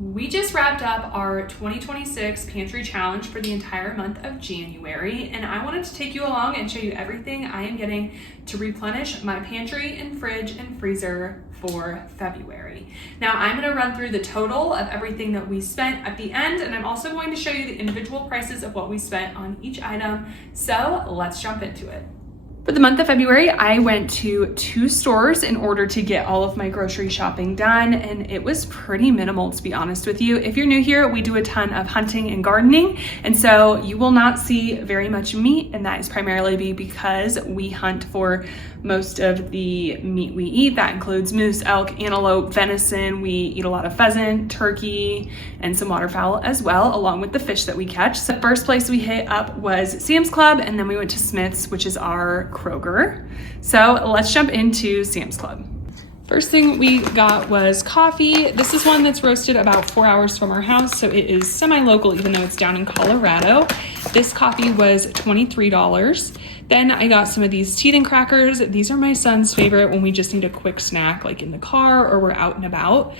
We just wrapped up our 2026 Pantry Challenge for the entire month of January, and I wanted to take you along and show you everything I am getting to replenish my pantry and fridge and freezer for February. Now I'm going to run through the total of everything that we spent at the end, and I'm also going to show you the individual prices of what we spent on each item. So let's jump into it. For the month of February, I went to 2 stores in order to get all of my grocery shopping done, and it was pretty minimal, to be honest with you. If you're new here, we do a ton of hunting and gardening, and so you will not see very much meat, and that is primarily because we hunt for most of the meat we eat. That includes moose, elk, antelope, venison. We eat a lot of pheasant, turkey, and some waterfowl as well, along with the fish that we catch. So the first place we hit up was Sam's Club, and then we went to Smith's, which is our Kroger. So let's jump into Sam's Club. First thing we got was coffee. This is one that's roasted about 4 hours from our house, so it is semi-local even though it's down in Colorado. This coffee was $23. Then I got some of these Teetin crackers. These are my son's favorite when we just need a quick snack, like in the car or we're out and about.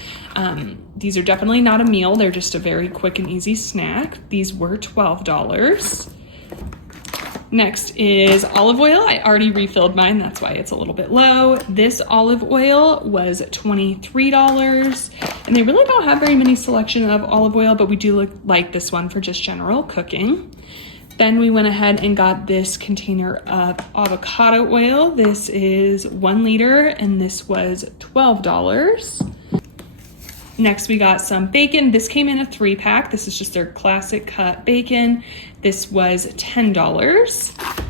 These are definitely not a meal. They're just a very quick and easy snack. These were $12. Next is olive oil. I already refilled mine, that's why it's a little bit low. This olive oil was $23, and they really don't have very many selection of olive oil, but we do like this one for just general cooking. Then we went ahead and got this container of avocado oil. This is 1 liter, and this was $12. Next, we got some bacon. This came in a 3-pack. This is just their classic cut bacon. This was $10.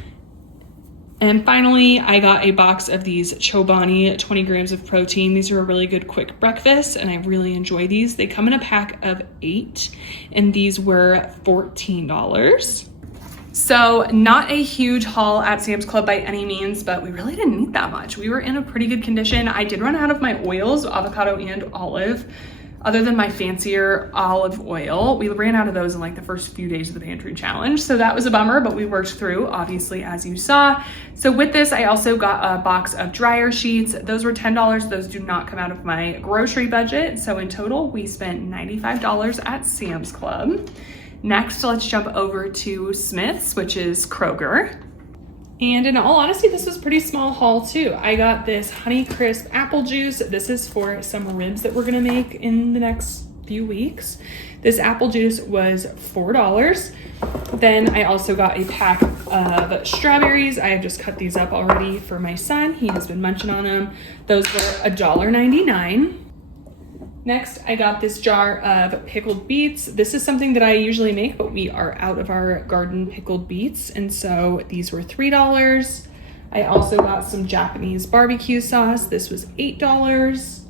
And finally, I got a box of these Chobani 20 grams of protein. These are a really good quick breakfast, and I really enjoy these. They come in a pack of 8, and these were $14. So not a huge haul at Sam's Club by any means, but we really didn't need that much. We were in a pretty good condition. I did run out of my oils, avocado and olive. Other than my fancier olive oil, we ran out of those in like the first few days of the Pantry Challenge. So that was a bummer, but we worked through, obviously, as you saw. So with this, I also got a box of dryer sheets. Those were $10. Those do not come out of my grocery budget. So in total, we spent $95 at Sam's Club. Next, let's jump over to Smith's, which is Kroger. And in all honesty, this was a pretty small haul too. I got this Honey Crisp apple juice. This is for some ribs that we're gonna make in the next few weeks. This apple juice was $4. Then I also got a pack of strawberries. I have just cut these up already for my son. He has been munching on them. Those were $1.99. Next, I got this jar of pickled beets. This is something that I usually make, but we are out of our garden pickled beets, and so these were $3. I also got some Japanese barbecue sauce. This was $8.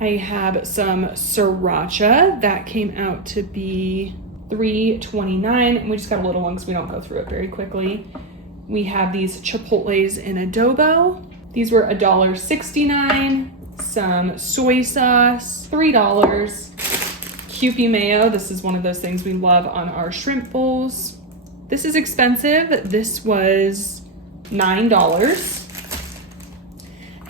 I have some sriracha. That came out to be $3.29, and we just got a little one because we don't go through it very quickly. We have these chipotles in adobo. These were $1.69. Some soy sauce, $3. Kewpie mayo. This is one of those things we love on our shrimp bowls. This is expensive. This was $9.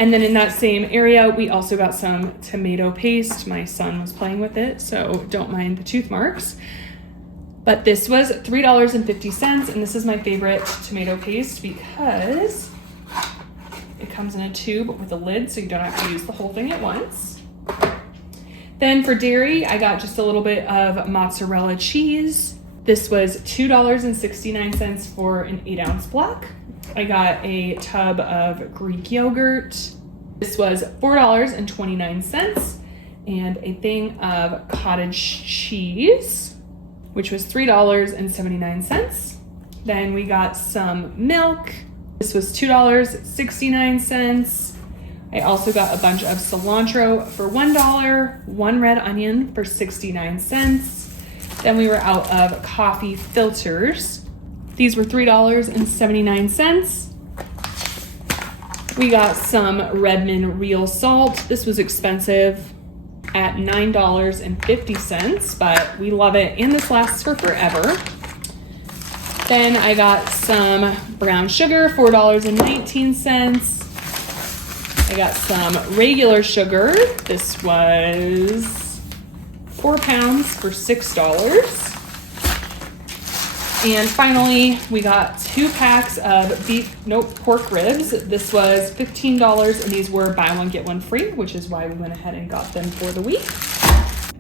And then in that same area, we also got some tomato paste. My son was playing with it, so don't mind the tooth marks. But this was $3.50, and this is my favorite tomato paste because it comes in a tube with a lid, so you don't have to use the whole thing at once. Then for dairy, I got just a little bit of mozzarella cheese. This was $2.69 for an 8-ounce block. I got a tub of Greek yogurt. This was $4.29. And a thing of cottage cheese, which was $3.79. Then we got some milk. This was $2.69. I also got a bunch of cilantro for $1, 1 red onion for 69 cents. Then we were out of coffee filters. These were $3.79. We got some Redmond real salt. This was expensive at $9.50, but we love it, and this lasts for forever. Then I got some brown sugar, $4.19. I got some regular sugar. This was 4 pounds for $6. And finally, we got 2 packs of pork ribs. This was $15, and these were buy one, get one free, which is why we went ahead and got them for the week.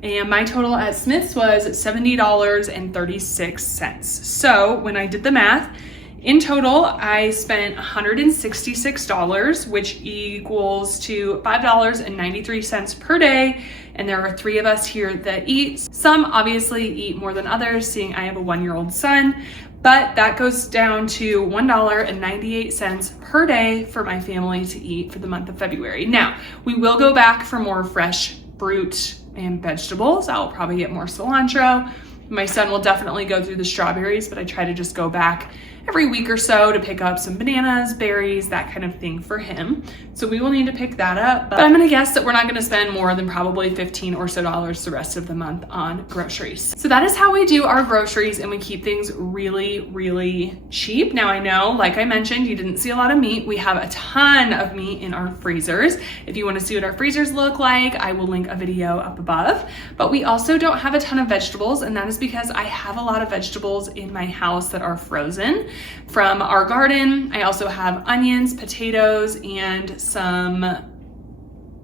And my total at Smith's was $70.36. So when I did the math, in total, I spent $166, which equals to $5.93 per day. And there are 3 of us here that eat. Some obviously eat more than others, seeing I have a 1-year-old son, but that goes down to $1.98 per day for my family to eat for the month of February. Now, we will go back for more fresh fruit and vegetables. I'll probably get more cilantro. My son will definitely go through the strawberries, but I try to just go back every week or so to pick up some bananas, berries, that kind of thing for him. So we will need to pick that up, but I'm gonna guess that we're not gonna spend more than probably $15 or so the rest of the month on groceries. So that is how we do our groceries, and we keep things really, really cheap. Now I know, like I mentioned, you didn't see a lot of meat. We have a ton of meat in our freezers. If you wanna see what our freezers look like, I will link a video up above. But we also don't have a ton of vegetables, and that is because I have a lot of vegetables in my house that are frozen from our garden. I also have onions, potatoes, and some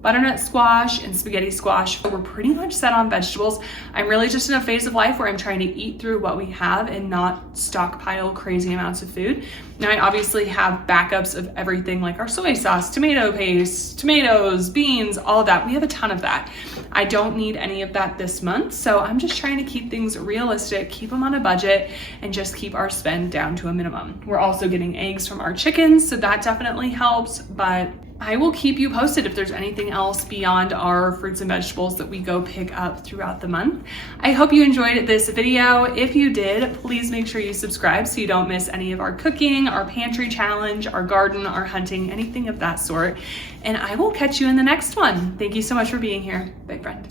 butternut squash and spaghetti squash. We're pretty much set on vegetables. I'm really just in a phase of life where I'm trying to eat through what we have and not stockpile crazy amounts of food. Now I obviously have backups of everything, like our soy sauce, tomato paste, tomatoes, beans, all of that. We have a ton of that. I don't need any of that this month, so I'm just trying to keep things realistic, keep them on a budget, and just keep our spend down to a minimum. We're also getting eggs from our chickens, so that definitely helps, but I will keep you posted if there's anything else beyond our fruits and vegetables that we go pick up throughout the month. I hope you enjoyed this video. If you did, please make sure you subscribe so you don't miss any of our cooking, our pantry challenge, our garden, our hunting, anything of that sort. And I will catch you in the next one. Thank you so much for being here. Bye, friend.